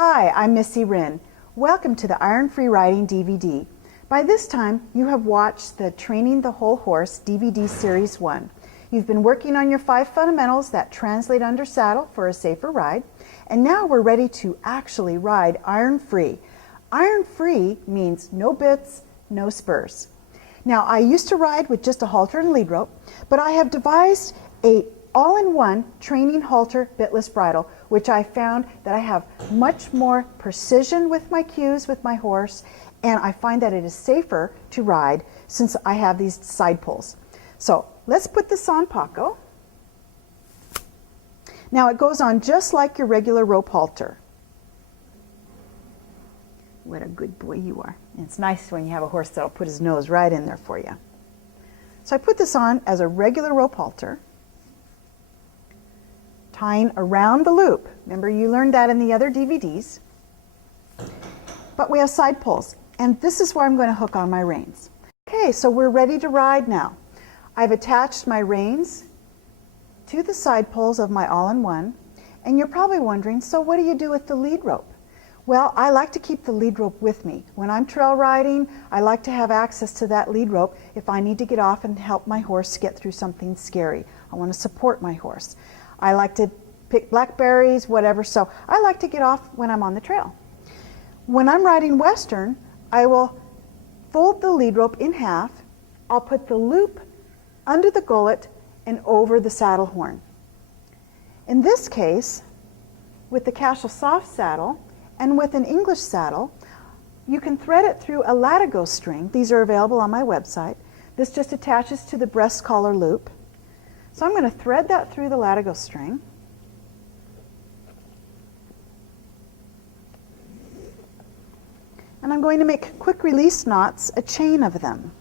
Hi, I'm Missy Wryn. Welcome to the Iron Free Riding DVD. By this time, you have watched the Training the Whole Horse DVD Series 1. You've been working on your 5 fundamentals that translate under saddle for a safer ride, and now we're ready to actually ride iron free. Iron free means no bits, no spurs. Now, I used to ride with just a halter and lead rope, but I have devised a all-in-one training halter bitless bridle, which I found that I have much more precision with my cues with my horse, and I find that it is safer to ride since I have these side pulls. So let's put this on Paco. Now it goes on just like your regular rope halter. What a good boy you are. And it's nice when you have a horse that'll put his nose right in there for you. So I put this on as a regular rope halter, tying around the loop. Remember, you learned that in the other DVDs. But we have side pulls, and this is where I'm going to hook on my reins. Okay, so we're ready to ride now. I've attached my reins to the side pulls of my all-in-one, and you're probably wondering, so what do you do with the lead rope? Well, I like to keep the lead rope with me. When I'm trail riding, I like to have access to that lead rope if I need to get off and help my horse get through something scary. I want to support my horse. I like to pick blackberries, whatever, so I like to get off when I'm on the trail. When I'm riding Western, I will fold the lead rope in half. I'll put the loop under the gullet and over the saddle horn. In this case, with the Cashel soft saddle and with an English saddle, you can thread it through a latigo string. These are available on my website. This just attaches to the breast collar loop. So I'm going to thread that through the latigo string. And I'm going to make quick release knots, a chain of them.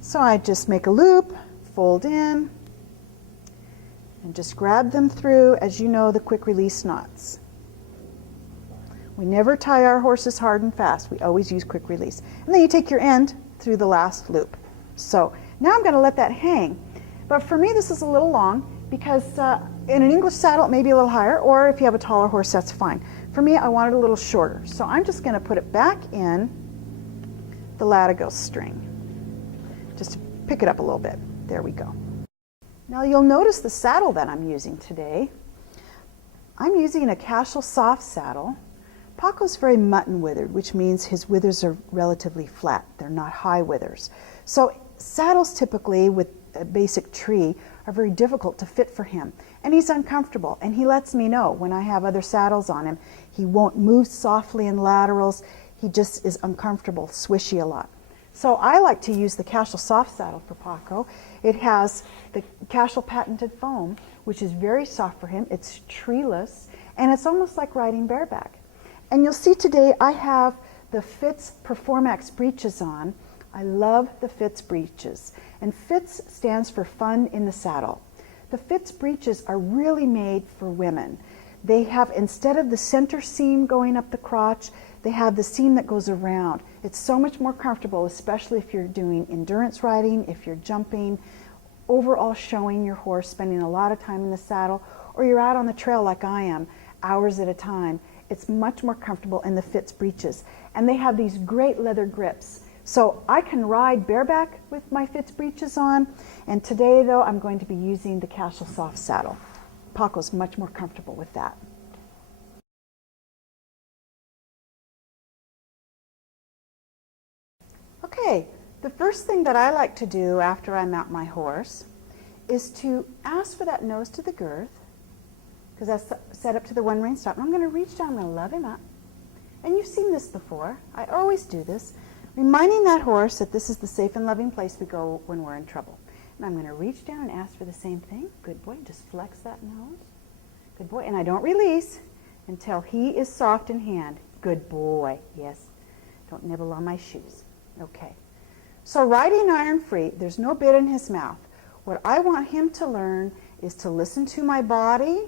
So I just make a loop, fold in, and just grab them through, as you know, the quick release knots. We never tie our horses hard and fast. We always use quick release. And then you take your end through the last loop. So now I'm going to let that hang. But for me, this is a little long because in an English saddle, it may be a little higher, or if you have a taller horse, that's fine. For me, I want it a little shorter. So I'm just going to put it back in the latigo string, just to pick it up a little bit. There we go. Now you'll notice the saddle that I'm using today. I'm using a Cashel soft saddle. Paco's very mutton withered, which means his withers are relatively flat. They're not high withers. So saddles typically with a basic tree are very difficult to fit for him. And he's uncomfortable, and he lets me know when I have other saddles on him. He won't move softly in laterals. He just is uncomfortable, swishy a lot. So I like to use the Cashel soft saddle for Paco. It has the Cashel patented foam, which is very soft for him. It's treeless, and it's almost like riding bareback. And you'll see today I have the Fitz Performax breeches on. I love the Fitz breeches. And Fitz stands for fun in the saddle. The Fitz breeches are really made for women. They have, instead of the center seam going up the crotch, they have the seam that goes around. It's so much more comfortable, especially if you're doing endurance riding, if you're jumping, overall showing your horse, spending a lot of time in the saddle, or you're out on the trail like I am, hours at a time. It's much more comfortable in the Fitz breeches. And they have these great leather grips. So I can ride bareback with my Fitz breeches on, and today though I'm going to be using the Cashel soft saddle. Paco's much more comfortable with that. Okay, the first thing that I like to do after I mount my horse is to ask for that nose to the girth, because that's set up to the one rein stop. And I'm going to reach down, I'm going to love him up. And you've seen this before. I always do this, reminding that horse that this is the safe and loving place we go when we're in trouble. And I'm going to reach down and ask for the same thing. Good boy, just flex that nose. Good boy, and I don't release until he is soft in hand. Good boy, yes. Don't nibble on my shoes. Okay. So riding iron free, there's no bit in his mouth. What I want him to learn is to listen to my body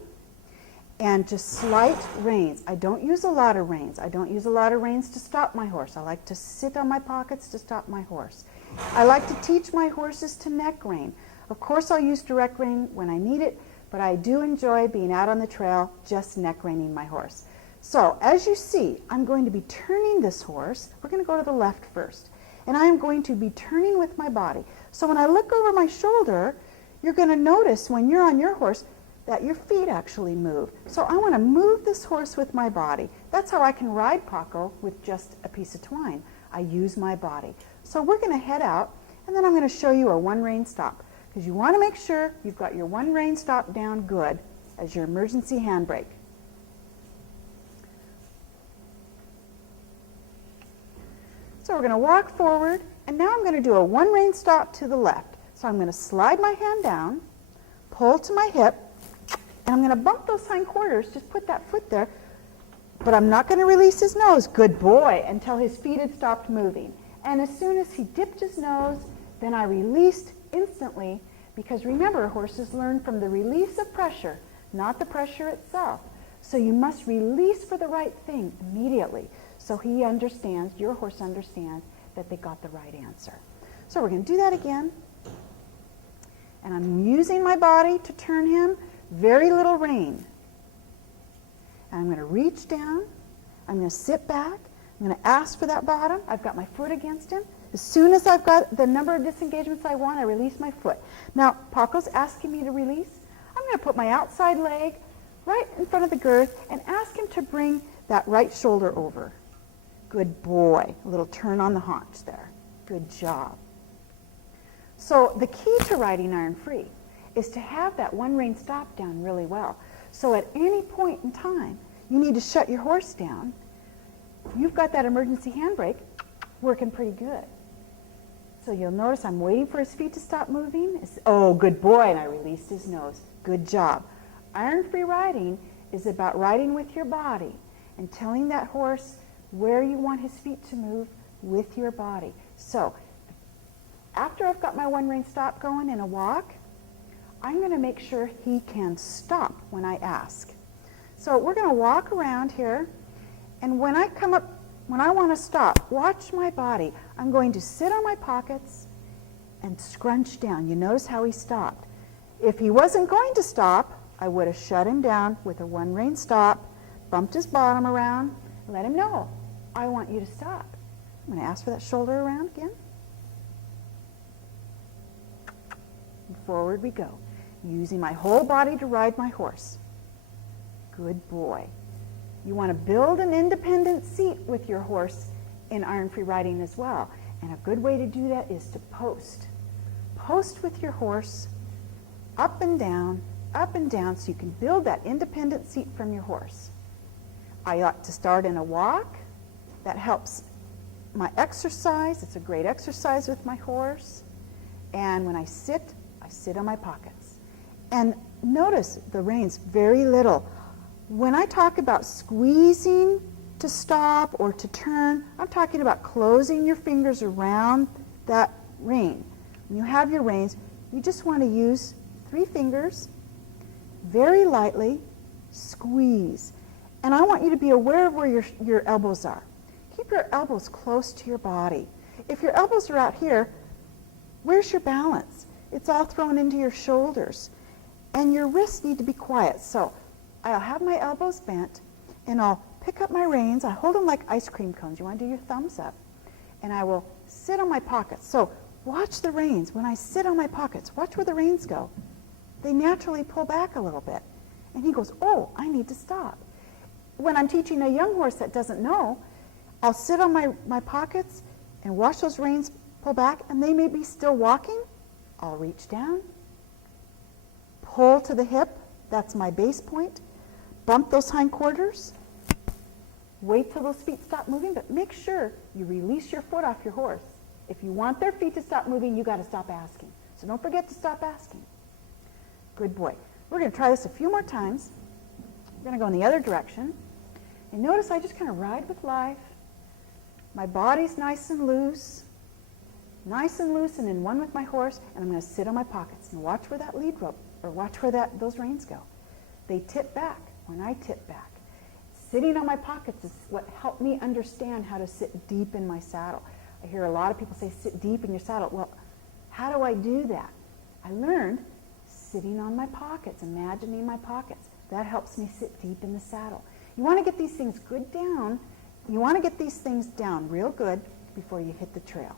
and just slight reins. I don't use a lot of reins. I don't use a lot of reins to stop my horse. I like to sit on my pockets to stop my horse. I like to teach my horses to neck rein. Of course I'll use direct rein when I need it, but I do enjoy being out on the trail just neck reining my horse. So as you see, I'm going to be turning this horse. We're going to go to the left first. And I am going to be turning with my body. So when I look over my shoulder, you're going to notice when you're on your horse that your feet actually move. So I want to move this horse with my body. That's how I can ride Paco with just a piece of twine. I use my body. So we're going to head out, and then I'm going to show you a one-rein stop, because you want to make sure you've got your one-rein stop down good as your emergency handbrake. So we're going to walk forward, and now I'm going to do a one-rein stop to the left. So I'm going to slide my hand down, pull to my hip, and I'm going to bump those hindquarters, just put that foot there, but I'm not going to release his nose, good boy, until his feet had stopped moving. And as soon as he dipped his nose, then I released instantly, because remember, horses learn from the release of pressure, not the pressure itself. So you must release for the right thing immediately. So he understands, your horse understands, that they got the right answer. So we're going to do that again. And I'm using my body to turn him, very little rein. And I'm going to reach down, I'm going to sit back, I'm going to ask for that bottom, I've got my foot against him. As soon as I've got the number of disengagements I want, I release my foot. Now, Paco's asking me to release. I'm going to put my outside leg right in front of the girth and ask him to bring that right shoulder over. Good boy. A little turn on the haunch there. Good job. So the key to riding iron free is to have that one-rein stop down really well. So at any point in time, you need to shut your horse down. You've got that emergency handbrake working pretty good. So you'll notice I'm waiting for his feet to stop moving. Oh, good boy, and I released his nose. Good job. Iron-free riding is about riding with your body and telling that horse where you want his feet to move with your body. So after I've got my one-rein stop going in a walk, I'm going to make sure he can stop when I ask. So we're going to walk around here, and when I come up, when I want to stop, watch my body. I'm going to sit on my pockets and scrunch down. You notice how he stopped. If he wasn't going to stop, I would have shut him down with a one-rein stop, bumped his bottom around, and let him know, I want you to stop. I'm going to ask for that shoulder around again. And forward we go, using my whole body to ride my horse. Good boy. You want to build an independent seat with your horse in iron-free riding as well. And a good way to do that is to post. Post with your horse up and down, so you can build that independent seat from your horse. I ought to start in a walk. That helps my exercise. It's a great exercise with my horse. And when I sit on my pockets. And notice the reins, very little. When I talk about squeezing to stop or to turn, I'm talking about closing your fingers around that rein. When you have your reins, you just want to use 3 fingers, very lightly, squeeze. And I want you to be aware of where your elbows are. Keep your elbows close to your body. If your elbows are out here, where's your balance? It's all thrown into your shoulders. And your wrists need to be quiet. So I'll have my elbows bent, and I'll pick up my reins. I hold them like ice cream cones. You want to do your thumbs up. And I will sit on my pockets. So watch the reins. When I sit on my pockets, watch where the reins go. They naturally pull back a little bit. And he goes, oh, I need to stop. When I'm teaching a young horse that doesn't know, I'll sit on my pockets and watch those reins pull back, and they may be still walking. I'll reach down, pull to the hip, that's my base point, bump those hindquarters, wait till those feet stop moving, but make sure you release your foot off your horse. If you want their feet to stop moving, you got to stop asking. So don't forget to stop asking. Good boy. We're going to try this a few more times. We're going to go in the other direction. And notice I just kind of ride with life. My body's nice and loose and in one with my horse, and I'm going to sit on my pockets and watch where that lead rope, or watch where those reins go. They tip back when I tip back. Sitting on my pockets is what helped me understand how to sit deep in my saddle. I hear a lot of people say, sit deep in your saddle. Well, how do I do that? I learned sitting on my pockets, imagining my pockets. That helps me sit deep in the saddle. You want to get these things good down. You want to get these things down real good before you hit the trail.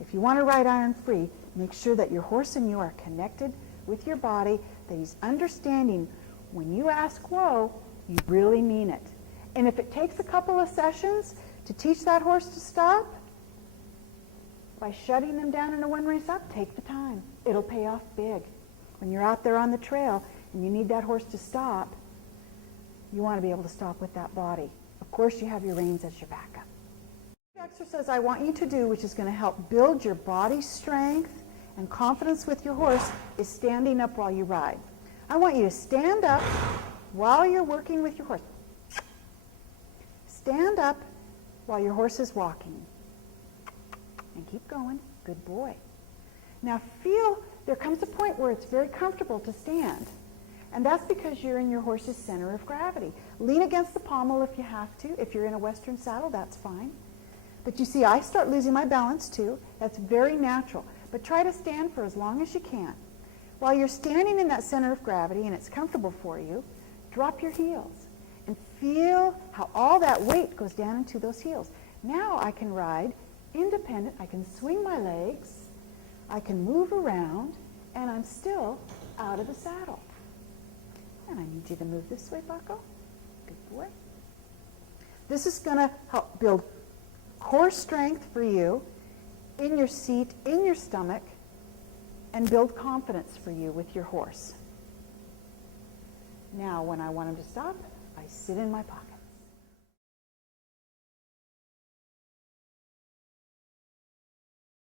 If you want to ride iron free, make sure that your horse and you are connected with your body, that he's understanding when you ask whoa, you really mean it. And if it takes a couple of sessions to teach that horse to stop, by shutting them down in a one-way stop, take the time. It'll pay off big. When you're out there on the trail and you need that horse to stop, you want to be able to stop with that body. Of course, you have your reins as your backup. The exercise I want you to do, which is going to help build your body strength and confidence with your horse, is standing up while you ride. I want you to stand up while you're working with your horse. Stand up while your horse is walking. And keep going. Good boy. Now feel there comes a point where it's very comfortable to stand. And that's because you're in your horse's center of gravity. Lean against the pommel if you have to. If you're in a Western saddle, that's fine. But you see, I start losing my balance too. That's very natural. But try to stand for as long as you can. While you're standing in that center of gravity and it's comfortable for you, drop your heels and feel how all that weight goes down into those heels. Now I can ride independent. I can swing my legs. I can move around, and I'm still out of the saddle. And I need you to move this way, Bucko. Good boy. This is going to help build core strength for you in your seat, in your stomach, and build confidence for you with your horse. Now, when I want him to stop, I sit in my pocket.